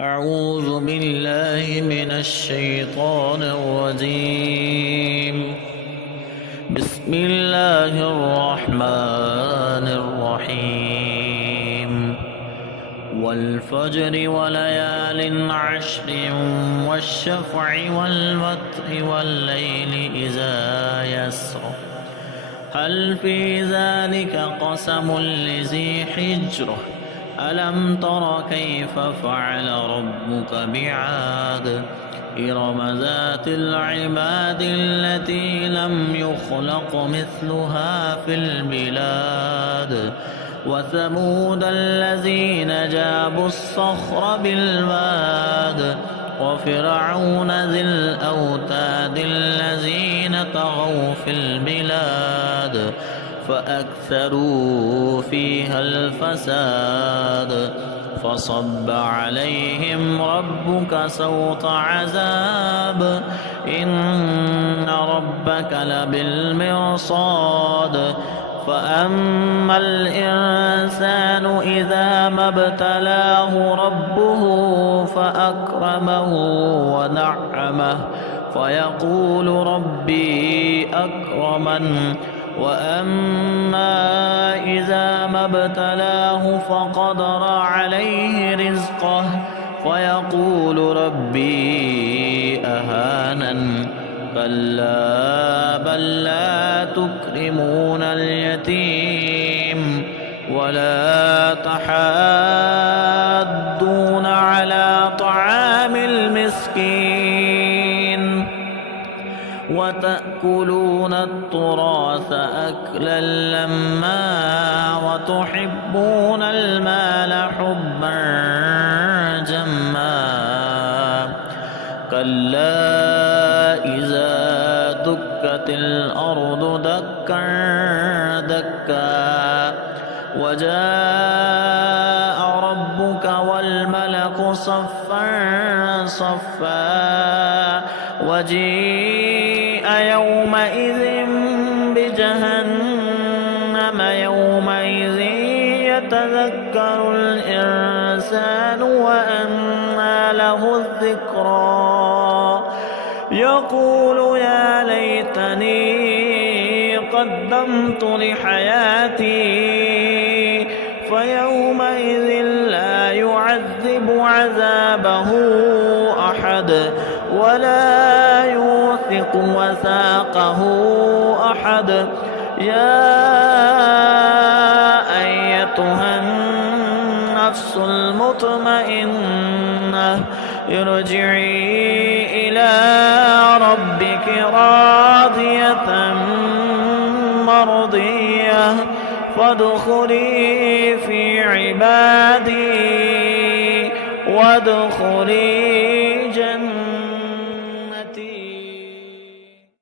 أعوذ بالله من الشيطان الرجيم. بسم الله الرحمن الرحيم. والفجر وليال عشر والشفع والوتر والليل إذا يسر هل في ذلك قسم لذي حجر ألم تر كيف فعل ربك بعاد إرم ذات العماد التي لم يخلق مثلها في البلاد وثمود الذين جابوا الصخر بالواد وفرعون ذي الأوتاد الذين طغوا في البلاد فأكثروا فيها الفساد فصب عليهم ربك سوط عذاب إن ربك لبالمرصاد فأما الإنسان إذا ما ابتلاه ربه فأكرمه ونعمه فيقول ربي أكرمن وأما إذا ما ابتلاه فقدر عليه رزقه فيقول ربي أهانن كلا بل لا تكرمون اليتيم ولا تحاضون على طعام المسكين وتأكلون التراث أكلا لما وتحبون المال حبا جما كلا إذا دكت الأرض دكا دكا وجاء ربك والملك صفا صفا وجيء يومئذ بجهنم يومئذ يتذكر الإنسان وأنى له الذكرى يقول يا ليتني قدمت لحياتي فيومئذ لا يعذب عذابه أحد ولا يوثق وثاقه أحد يا أيتها النفس المطمئنة ارجعي إلى ربك راضية مرضية فادخلي في عبادي وادخلي